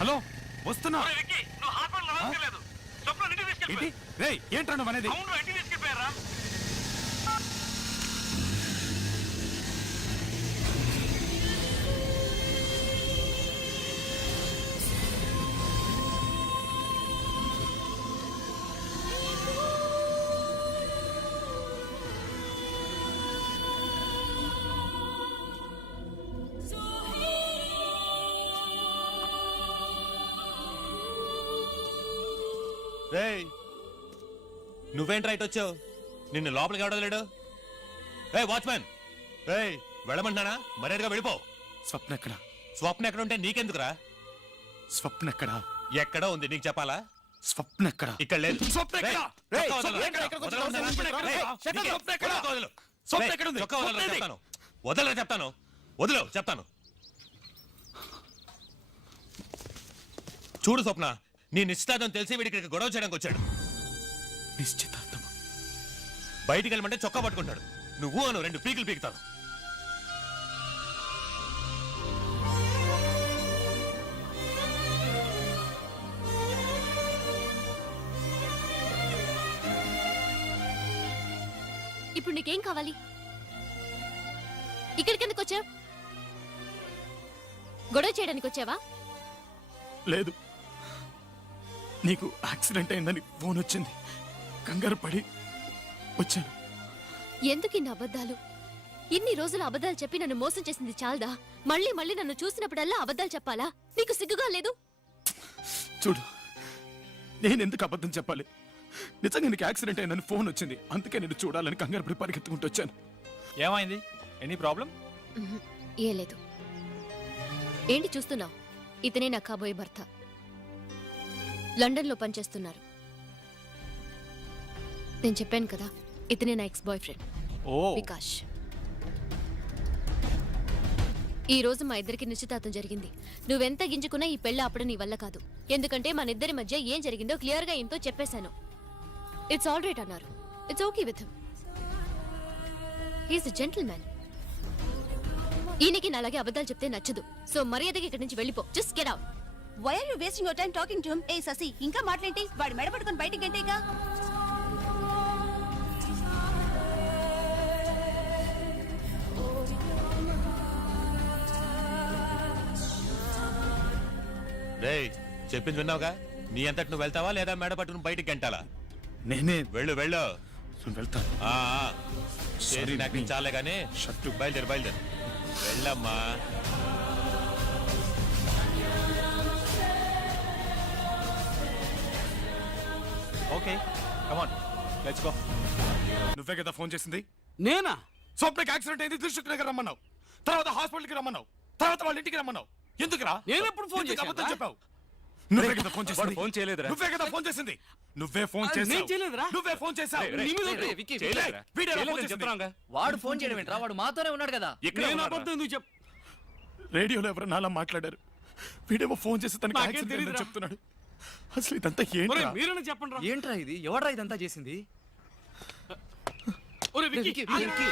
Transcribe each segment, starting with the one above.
Hello వస్తున్నా. ఏంట్రా నువ్వు అనేది? రేయ్ నువ్వేంట్రా ఇటు వచ్చావు? నిన్ను లోపలికి ఎవడలేడు? రే వాచ్మెన్, రేయ్ వెళ్ళమంటున్నానా? మర్యాదగా వెళ్ళిపో. స్వప్న ఎక్కడ? స్వప్న ఎక్కడ ఉంటే నీకెందుకురా? స్వప్న ఎక్కడ? ఎక్కడ ఉంది నీకు చెప్పాలా? స్వప్న ఎక్కడ? ఇక్కడ లేదు. స్వప్న ఎక్కడ? వదలరా చెప్తాను. వదిలో చెప్తాను. చూడు స్వప్న, నీ నిశ్చితార్థం తెలిసి వీడికి ఇక్కడికి గొడవ చేయడానికి వచ్చాడు. నిశ్చితార్థం? బయటికి వెళ్ళమంటే చొక్కా పట్టుకుంటాడు. నువ్వు అను 2 పీకులు పీకుతాను. ఇప్పుడు నీకేం కావాలి? ఇక్కడికి ఎందుకు వచ్చావు? గొడవ చేయడానికి వచ్చావా? లేదు, నీకు యాక్సిడెంట్ అయిందని ఫోన్ వచ్చింది, కంగారు పడి వచ్చాను. ఎందుకు ఇన్ని అబద్ధాలు? ఇన్ని రోజులు అబద్ధాలు చెప్పి నన్ను మోసం చేసింది చాలదా? మళ్ళీ మళ్ళీ నన్ను చూసినప్పుడల్లా అబద్ధాలు చెప్పాలా? నీకు సిగ్గుగా లేదు? చూడు, నేనెందుకు అబద్ధం చెప్పాలి? నిజంగా నీకు యాక్సిడెంట్ అయిందని ఫోన్ వచ్చింది, అందుకే నేను చూడాలని కంగారు పడి పరిగెత్తుకుంటూ వచ్చాను. ఏమైంది? Any problem? ఏ లేదు. ఏంటి చూస్తున్నావు? ఇతనే నా కాబోయే భర్త. లండన్ లో పనిచేస్తున్నారు. నేను చెప్పాను కదా, ఇతనే నా ఎక్స్ బాయ్ ఫ్రెండ్ వికాష్. ఈ రోజు మా ఇద్దరికి నిశ్చితార్థం జరిగింది. నువ్వెంత గింజుకున్నా ఈ పెళ్లి ఆపడం నీ వల్ల కాదు. ఎందుకంటే మన ఇద్దరి మధ్య ఏం జరిగిందో క్లియర్ గా ఇంతో చెప్పేశాను. ఇట్స్ ఆల్ రైట్ అన్నారు. It's okay with him. He's a gentleman. ఈయనకి నాలాగే అబద్ధాలు చెప్తే నచ్చదు. సో మర్యాదగా ఇక్కడి నుంచి వెళ్ళిపో. Just get out. Why are you wasting your time talking to him? ఏ ససి, ఇంకా మాట్లాడి వాడి మెడ పట్టుకొని బయటికి గంటేగా. రేయ్ చెప్పింది విన్నావుగా? నీ అంతటి నువ్వు వెళ్తావా లేదా మేడ పట్టుకుని బయటికి గంటాలా? నేనే వెళ్ళు వెళ్ళు. వెళ్తాను. సరే నాకు చాలే గానీ బయలుదేరు బయలుదేరు. వెళ్ళమ్మా. Okay come on let's go. నువ్వే కదా ఫోన్ చేసింది? నేనా? స్వప్నకి యాక్సిడెంట్ అయింది, దృష్టికి దగ్గర రమ్మన్నావు, తర్వాత హాస్పిటల్కి రమ్మన్నావు, తర్వాత వాళ్ళ ఇంటికి రమ్మన్నావు. ఎందుకురా? నేను ఎప్పుడు ఫోన్ చేశాను? అబద్ధం చెప్పావు. నువ్వే కదా ఫోన్ చేసింది. ఫోన్ చేయలేదురా. నువ్వే కదా ఫోన్ చేసింది. నువ్వే ఫోన్ చేసావు. నేను చేయలేదురా. నువ్వే ఫోన్ చేసావు. వాడు ఫోన్ చేయడం ఏంట్రా? వాడు మాతోనే ఉన్నాడు కదా. నేను అబద్ధం ఎందుకు చెప్? రేడియోలో ఎవరు నాలా మాట్లాడారు. వీడేమో ఫోన్ చేసి తనకి నాకేం యాక్సిడెంట్ తెలీదురా. అయిందని చెప్తున్నాడు. అసలు ఇదంతా ఏంటి? మీరన్నా చెప్పండి రా. ఏంట్రా ఇది? ఎవడ్రా ఇదంతా చేసింది? ఒరే విక్కీ, విక్కీ.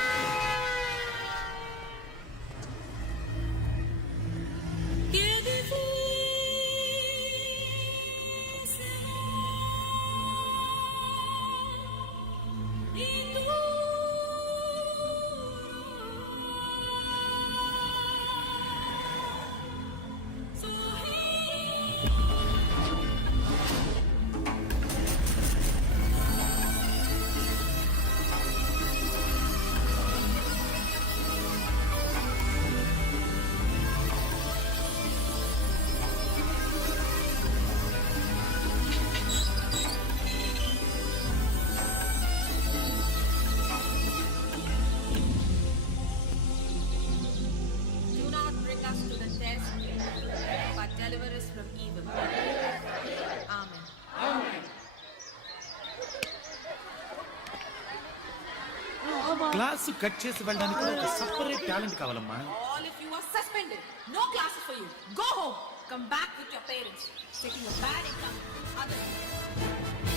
క్లాస్ కట్ చేసి వెళ్ళడానికి ఒక సెపరేట్ టాలెంట్ కావాలమ్మా. All of you are suspended. No classes for you. Go home. Come back with your parents. Setting a bad example. Others.